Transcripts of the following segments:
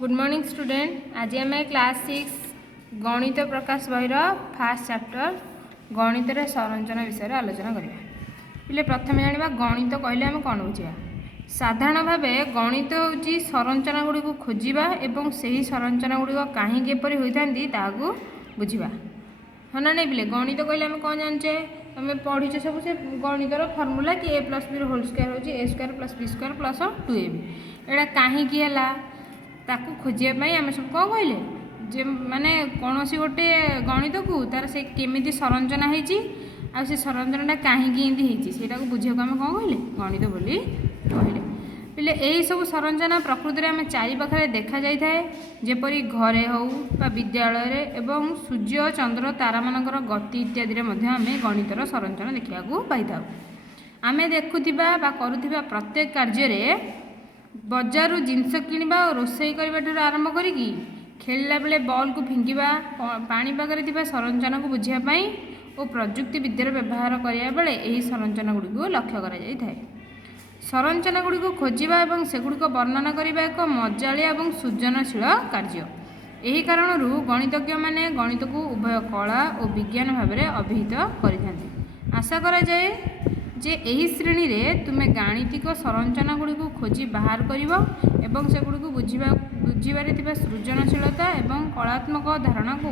Good morning student. आज आम class 6 गणित प्रकाश बहिर फास्ट चैप्टर गणित संरचना विषय आलोचना करवा। पिले प्रथम जाना गणित कहले आम कौन बुझा। साधारण भाव गणित हूँ संरचना गुड़ी को खोजा और से ही संरचना गुड़िक कहीं एपरी होता बुझा। हाँ ना नहीं पिले गणित कहले आम कौन जाने तुम पढ़ीच सब से गणितर फर्मूला कि A plus B whole square होची A square plus B square plus 2ab एटा कहीं ताकू खोजापी आम सब कौन कहले जे माने कौन सी गोटे गणित को तार से केमी संरचना होती आ से संरचना कहीं से बुझे आम कौन कहले गणित बोली कहले। पिले यही सब संरचना प्रकृति में आम चारि पाखे देखा जाए जेपरी घरे हो विद्यालय एवं सूर्य चंद्र तारा मानकर गति इत्यादि आम गणितर संरचना देखा पाई था। आम देखुवा करुवा प्रत्येक कार्य बजार जिनस किणवा और रोसई करने आरंभ करी खेलला बेले बॉल को फिंगिबा पानीपागे संरचना को बुझापी और प्रजुक्ति विद्यार व्यवहार करने बेले यही संरचना गुड़ी को लक्ष्य कर संरचना गुड़ी को खोजा और सेगुड़िक वर्णना करने एक मजालिया और सृजनशील कार्य। यही कारण गणितज्ञ मैंने गणित को उभय कला और विज्ञान भाव में अभिहित कर आशा करा जाए जे एही श्रेणी रे तुमे गाणितिक संरचना गुड़ी को खोजी बाहर करिवो एवं से गुड़ी को बुझीबारे थिबा सृजनशीलता एवं कलात्मक धारणा को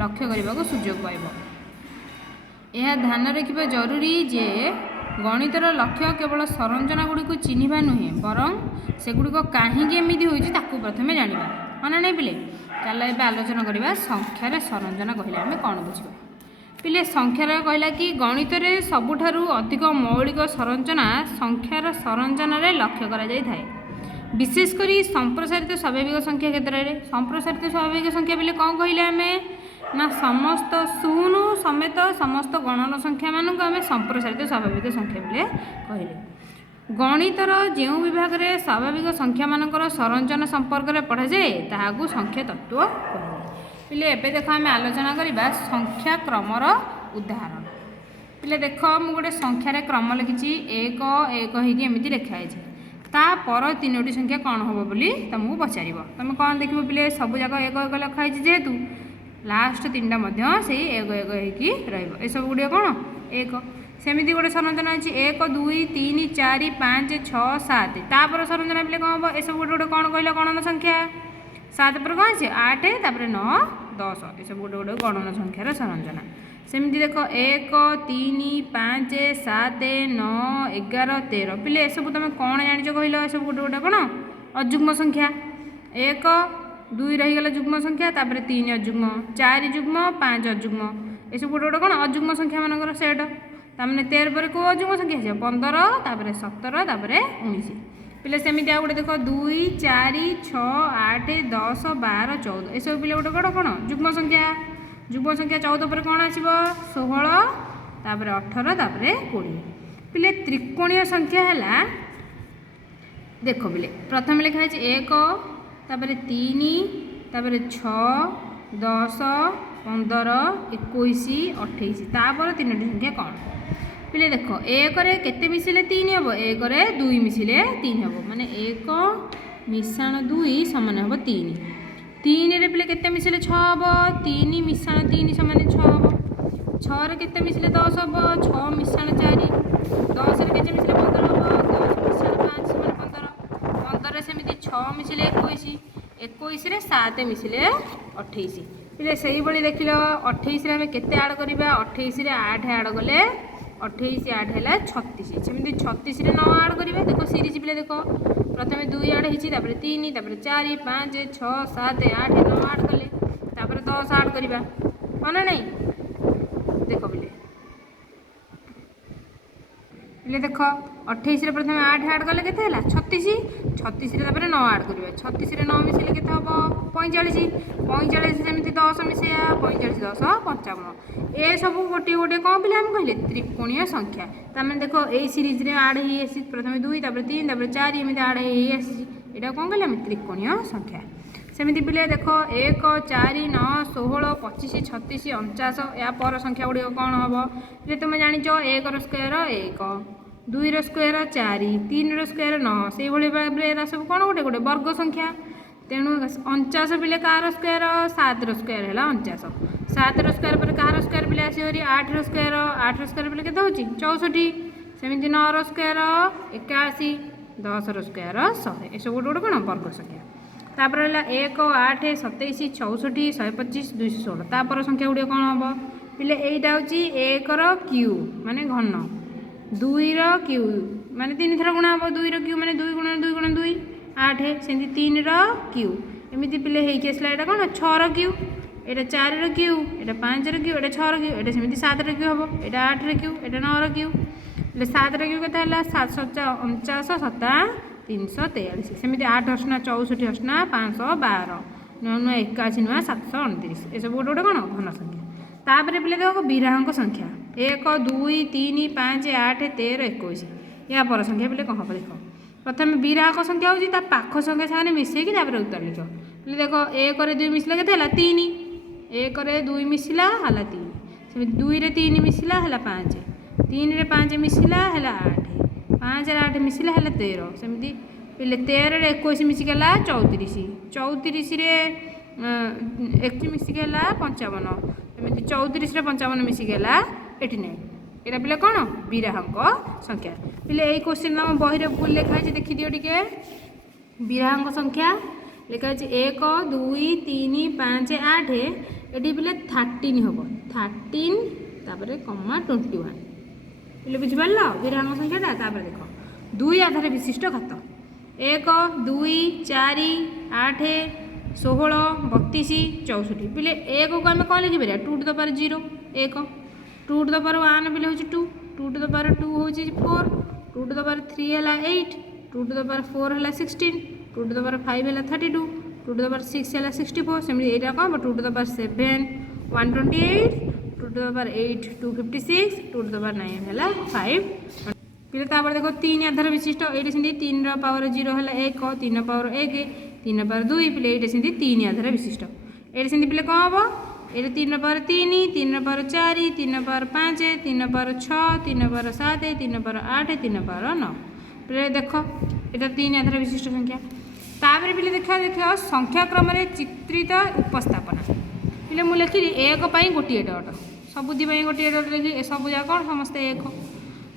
लक्ष्य करने को सुजोग पाइबो। यह ध्यान रखिबा जरूरी जे गणितर लक्ष्य केवल संरचना गुड़ी को चिन्हिबा नुहे बरं सेगुड़िक कहीं एमती होइछि ताकू प्रथमे जानिबा। माने नहीं पिले चल एबे आलोचना करिबा संख्यार संरचना कहले आमे कोन बुझिबा। पिले संख्यार कहला कि गणित में सबुठारु अधिक मौलिक संरचना संख्यार संरचना रे लक्ष्य करा जाय थाए। विशेषकर संप्रसारित स्वाभाविक संख्या क्षेत्र में संप्रसारित स्वाभाविक संख्या बोले कौन कहले आमे ना समस्त शून्य समेत समस्त गणन संख्या मानक आमे संप्रसारित स्वाभाविक संख्या बोले कहले। गणितर जो विभाग में स्वाभाविक संख्या मानकर संरचना संपर्क में पढ़ा जाए ताहाकू संख्या तत्व कहले। पिले एबे देख आम आलोचना करवा संख्या क्रमर उदाहरण। पिले देख मु गोटे संख्यार क्रम लिखी एक एक होमती लिखाई तापर तीनोटी संख्या कौन हम बोली तुमको पचार तुम कौन देख पिले सब जाक एक एक लिखाई जेहेतु लास्ट तीनटा से एक एक रसब गुड़िया कौन एक सेमती गोटे संरचना अच्छी एक दुई तीन चार पाँच छः सात तापर संरचना पिले कौन हम यह गोटे गोटे कौन कहला गणन संख्या सात पर कौन अच्छे आठ तापर 9 10 ये सब गोटे गोटे गणन संख्यार संरचना। सेमती देख एक तीन पाँच सात 9 11 13 पिले ये सब तुम कौन जानिच कहल ये सब गोटे गोटे कौन अजुग्म संख्या एक दुई रहीगला जुग्म संख्या तापर 3 अजुग्म 4 जुग्म 5 अजुग्म ये सब गोटे गोटे कौन अजुग्म संख्या मानकर सेट तमें 13 पर कौ अजुग्म संख्या 15 तापर 17 तापर 19 पिले सेमती आ गोटे देख 2 4 6 8 10 12 14 ये सब पिले गोटे कौन कौन जुग्म संख्या 14 पर कौन आसो 16 तापर 18 तापर 20 पिले त्रिकोणीय संख्या है देख पिले प्रथम लिखाई एक तापर 3 तापर 6 10 15 21 28 तापर तीनोटी संख्या कौन पिले देख एक केते मिसिले 3 हम एक दुई मिसिले 3 हम माने एक मिशाण 2 समान हम 3 3 रे पिले केते मिसिले 6 हम 3 मिशाण 3 समान 6 हम 6 रे केते मिसिले 10 हम 6 मिशाण 4 10 रे केते मिसिले 15 हम 10 मिशाण 5 समान 15 15 रे सेमिति 6 मिसिले 21 21 रे 7 मिसिले 28 पिले सही बळी देखिलो 28 रे हम केते ऐड करबा 28 रे 8 ऐड गले 28 8 है 36 सेमती 36 रे 9 ऐड करेंगे देख सीरीज पिले देख प्रथम 2 ऐड होती 3 4 5 6 7 8 9 ऐड कले 10 ऐड करवा हाँ ना नहीं देख पिले पिले देख 28 रे प्रथम 8 ऐड कले के 36 36 रे 9 ऐड करवा 36 रे 9 मिसेले के हम 45 45 सेमती 10 मिसेया 45 10 55 ए सब गोटे गोटे कौन पिले हम कहले त्रिकोणीय संख्या तमें देख यही सीरीज रे ऐड हो प्रथम 2 तापर 3 तापर 4 एमती ऐड होटा कौन कहले आम त्रिकोणीय संख्या। सेमती पिले देख 1 4 9 16 25 36 49 या पर संख्या गुड़िक कौन हम ये तुम जानिच 1 रो स्क्वायर 1 2 रो स्क्वायर 4 3 रो स्क्वायर 9 से भाव सब कौन गोटे गोटे वर्ग संख्या तेणु 49 पिले कार स्क्वायर 7 स्क्वायर है 49 7 स्क्वायर पर कार स्क्वायर पिले आसरी 8 स्क्वायर 8 स्क्वायर पिले के 64 सेमती 9 स्क्वायर 81 10 स्क्वायर 100 ये सब गोटे गोटे कौन वर्ग संख्या तापर है 1 8 27 64 125 216 तापर संख्या गुड़िक कौन हम पिले यहीटा हूँ 1 क्यू माने घन 2 क्यू माने 3 थर गुणा हम 2 क्यू माने 2 गुणा 2 गुणा 2 8 सेमती 3 क्यू एमती पिले होगी आसला यहाँ कौन 6 क्यू यहाँ 4 क्यू यहाँ 5 क्यू यहाँ 6 क्यू यहाँ सेमती 7 क्यू हम यहाँ 8 क्यू यहाँ 9 क्यू 7 क्यू के 749 7 343 सेमती 8 अष्टा 64 अष्टा 512 नुआ 81 नुआ 729 ये सब गोटे गोटे कौन घन संख्या तापर पिले देख विराहक संख्या 1 2 3 5 8 13 21 या पर संख्या पिले कौन हम देख प्रथम विराहक संख्या हूँ पाख संख्या सामने मिसेकी उत्तर लिख पिले देख 1 2 मिसला के 3 1 2 मिसला है 3 सेमती 2 3 मिसला है 5 3 5 मिसला है 8 5 8 मिसला है 13 सेमती पिले 13 21 मिसिकला 34 34 21 मिसिकला 55 सेमती 34 55 मिसिकला 89 यहाँ पिले कौन विराहक संख्या पिले यही क्वेश्चन आम बही भूल लिखाई देखी दियो टे विराहक संख्या लिखाई 1 2 3 5 8 ये पिले 13 हम 13 तापर कमा 21 पिले बुझिपार विराहक संख्याटा देख 2 आधार विशिष्ट घात 1 2 4 8 16 32 64 पिले 1 को आम कौन लिखिपर 2 to the power 0 1 2 to the power 1 पिले हूँ 2 2 टू द पावर 2 हूँ 4 2 टू द पावर 3 है 8 2 टू द पावर 4 है 16 2 टू द पावर 5 है 32 2 टू द पावर 6 है 64 सेमती यहाँ कौन 2 to the power 7 128 2 to the power 8 256 2 to the power 9 है 5 पिले देखो 3 आधार विशिष्ट ये सेमती 3 पावर 0 है 1 3 पावर 1 3 पावर 2 पिले ये सेमती 3 आधार विशिष्ट ये सेमती पिले कौन हम ये 3 power 3 3 power 4 3 power 5 3 power 6 3 power 7 3 power 8 3 power 9 पिले देख यहाँ 3 आधार विशिष्ट संख्या तापर पिले देख संख्या क्रम चित्रित उपस्थापना पिले मुझे लिखी 1 गोटे डट सबुदी गोटे डट लिखी सब जा कौन समस्ते 1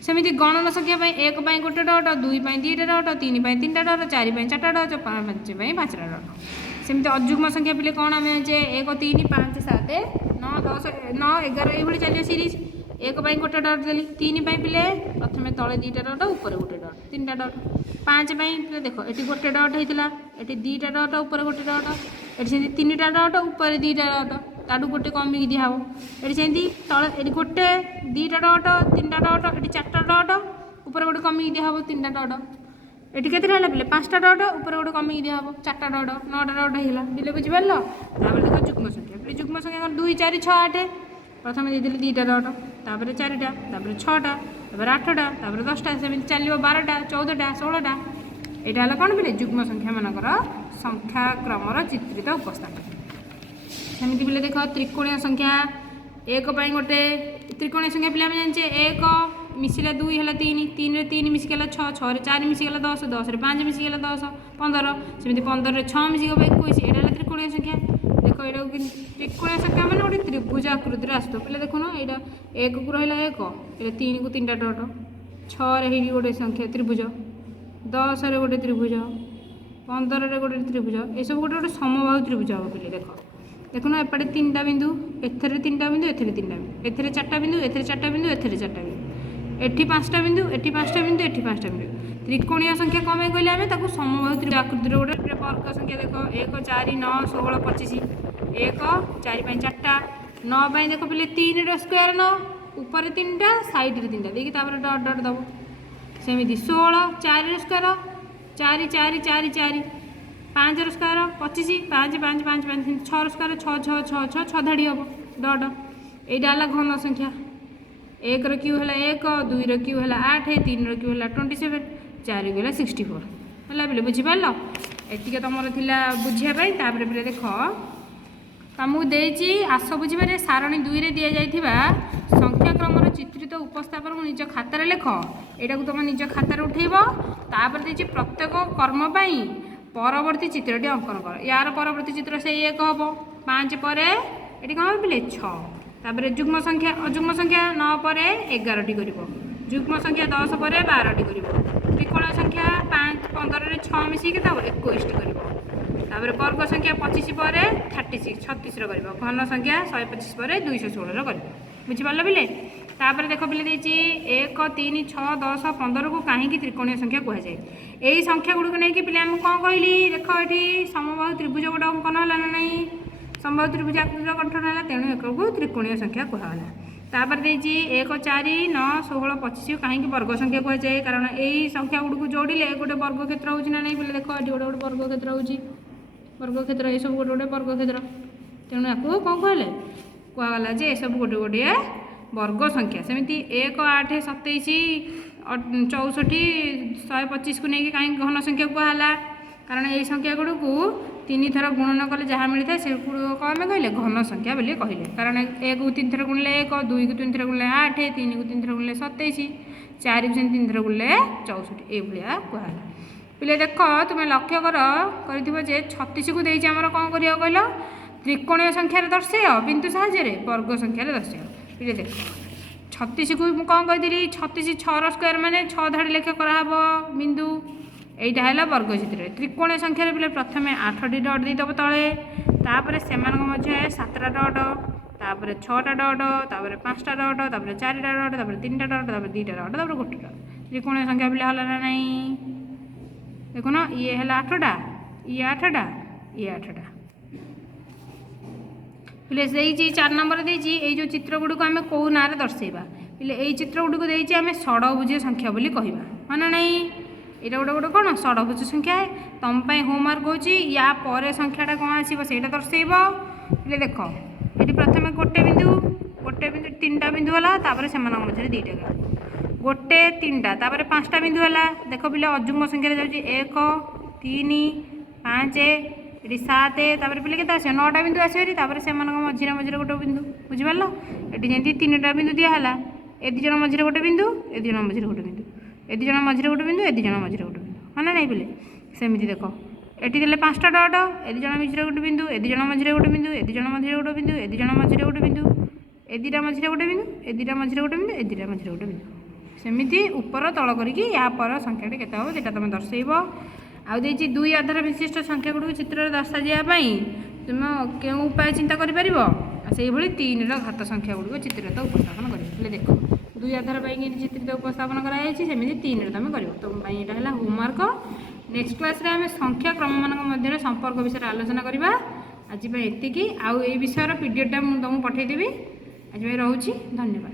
सेमती गणन संख्या 1 गोटे डट 2 2टा डट 3 3टा डट 4 4टा डट 5 5टा डट सेमती अजुग्म संख्या पिले कौन आम 1 3 5 7 9 10 9 11 ये चलिए सीरीज 1 गोटे डट देली 3 पिले प्रथम तले 2टा डट ऊपर गोटे डट 3टा डट 5 पिले देख ये गोटे डट होता ये 2टा डट ऊपर गोटे डट ये 3टा डट ऊपर 2टा डट ताडू गोटे कमिक दिहब ये सेमती तले गोटे 2टा डट 3टा डट ये 4टा डट ऊपर गोटे कमिक दिहब 3टा डट ये के पिले 5टा डट ऊपर गोटे कमिक दिहब 4टा डट 9टा डट होगा पिले बुझिपार देख जुग्म संख्या जुग्म संख्या 2 4 6 8 प्रथम देते 2टा डट तापर 4टा तापर 6टा तापर 8टा तापर 10टा सेमती चलो 12टा 14टा 16टा यहाँ है कौन पिले जुग्म संख्या मानकर संख्या क्रम चित्रित उपस्थापन सेमती पिले देख त्रिकोणीय संख्या 1 गोटे त्रिकोणीय संख्या पिले जाने 1 मिसिला 2 है 3 3 3 मिसिगला 6 6 4 मिसिगला 10 10 5 मिसिगला 10 15 सेमती 15 6 मिसिगला 21 यहाँ है त्रिकोणीय संख्या देख ये त्रिकोणीय संख्या मैंने गोटे त्रिभुज आकृति आसत पे देखुन यहाँ 1 को रहा 1 ये 3 को 3टा डट 6 गोटे संख्या त्रिभुज 10 गोटे त्रिभुज 15 गोटे त्रिभुज ये सब गोटे गोटे समबाहु त्रिभुज हम पे देख देखुन एपटे 3टा बिंदु एथरे 3टा बिंदु एथरे 3टा बिंदु एथरे 4टा बिंदु एथरे 4टा बिंदु एथरे 4टा बिंदु एठी 5टा बिंदु एठी 5टा बिंदु एठी 5टा बिंदु त्रिकोणीय संख्या कम कहले आम ताको समबाहु त्रिभुज आकृतिर गोटे वर्ग संख्या देख 1 4 9 16 25 1 4 5 4टा 9 देख पे 3 स्क्वायर 9 ऊपर 3टा साइड 3टा देखिए डट डट दब सेमती 16 4 स्क्वायर 4 4 4 4 5 स्क्वायर 25 5 5 5 5 6 स्क्वायर 6 6 6 6 6 धाड़ी हम डट यहाँ है घन संख्या 1 क्यू है 1 2 क्यू है 8 3 क्यू है 27 4 क्यू है 64 है पे बुझीपार एतिक तुम बुझापी तापर पे देख तुमको देती आस बुझे सारणी 2 रे दि जाइथिबा संख्या क्रम चित्रित उपस्थापन को निज खातार लेख यहाँ तुम निज खातार उठेब तापर देती प्रत्येक कर्म परवर्ती चित्रटी अंकन कर यार परवर्ती चित्र से 1 हम 5 पर ये कौन पे 6 तापर जुग्म संख्या अजुग्म संख्या 9 पर 11टी कर जुग्म संख्या 10 पर 12टी कर त्रिकोण संख्या 5 15 6 मिसिक 21टी कर वर्ग संख्या 25 पर 36 36 घन संख्या 125 पर 216 कर बुझिपार पिले तापर देख पिले 1 3 6 10 15 को कहीं त्रिकोणीय संख्या कहुए यही संख्या गुड़िक नहीं पिले आम कौन कहली देख ये समबाहु त्रिभुज गोटे अंकन है ना नहीं समबाहु त्रिभुज आकृतिर गठन है तेणु एक को त्रिकोणीय संख्या कहला तापर 1 4 9 16 25 कहीं वर्ग संख्या कहुए कारण यही संख्या गुड़िक जोड़े गोटे वर्ग क्षेत्र हो नहीं पिले देख ये गोटे गोटे वर्ग क्षेत्र हो वर्ग क्षेत्र ये सब गोटे गोटे वर्ग क्षेत्र तेणु या कौन कहले कहला जे सब गोटे गोटे वर्ग संख्या सेमती 1 8 27 64 125 को लेकिन कहीं घन संख्या कहला कारण यही संख्या गुड़क 3 थर गुणन कले जहाँ मिलता है से कौन कहले घन संख्या बोली कहले कारण 1 को 3 थर गुणले 1 2 को 3 थर गुणले 8 3 को 3 थर गुणले 27 4 को 3 थर गुणले 64 ये कहला पिले देख तुम्हें लक्ष्य कर 36 को देती आमर कौन कर कहल त्रिकोणीय संख्यार दर्शय बिंदु साहाय्य वर्ग संख्यार दर्शय पिले देख 36 को कौन कही 36 6 स्क्वायर माने 6 धाड़ी लेखा कराब बिंदु यहीटा है वर्ग चित्र त्रिकोणीय संख्यार पिले प्रथम 8टी डट देदेव तले से मध्य 7टा डट तापर 6टा डट तापर 5टा डट तापर 4टा डट तापर 3टा डट तापर 2टा डट तापर 1टा डट त्रिकोणीय संख्या पिले हल ना नहीं देखुन ये है 8टा ये 8टा ये 8टा पिले से 4 नंबर देती ये जो चित्र गुड़िक आम कौ ना दर्शेबा पिले यही चित्र गुड़िक देती आम षडभुज संख्या बोली कहवा हाँ ना नहीं ये गोटे गोटे कौन षडभुज संख्या है तुम होमवर्क होची या पर संख्याटा कौन आसो से दर्शेब पिले देख ये प्रथम गोटे बिंदु 3टा बिंदु है से मध्य 2टा गोटे 3टा तापर 5टा बिंदु है देख पिले अजुग्म संख्या जाऊँगी 1 3 5 ये 7 तापर पिले के 9टा बिंदु आसरी से मझे मझे गोटे बिंदु बुझिपार ये जमी 3टा बिंदु दिहला ए दिजन मझे गोटे बिंदु ए दिजन मझे गोटे बिंदु ए दिजन मझे गोटे बिंदु ए दिजन मझे गोटे बिंदु हाँ ना नहीं पिले सेमती देख ये देले 5टा डट ए दिजन मझे गोटे बिंदु ए दिजन मझे गोटे बिंदु ए दिजन मझे गोटे बिंदु ए दिजन मझे गोटे बिंदु ए 2टा मझे गोटे बिंदु ए 2टा मझे गोटे बिंदु ए 2टा मझे गोटे बिंदु सेमती ऊपर तल करके या पर संख्याटी के तुम दर्शेब आउ 2 आधार विशिष्ट संख्या गुड़िक चित्र दर्शा जावाई तुम क्यों उपाय चिंता कर 3 घात संख्या गुड़िक चित्रित उपस्थापन कर देख 2 आधार चित्रित उपस्थापन कराई 3 तुम कर तुम यहाँ होमवर्क नेक्स्ट क्लास रे आम संख्या क्रम मान मध्य संपर्क विषय आलोचना करवा आज ये आउ विषय पीडीएफ तुमको पठेदेवी आज रोची धन्यवाद।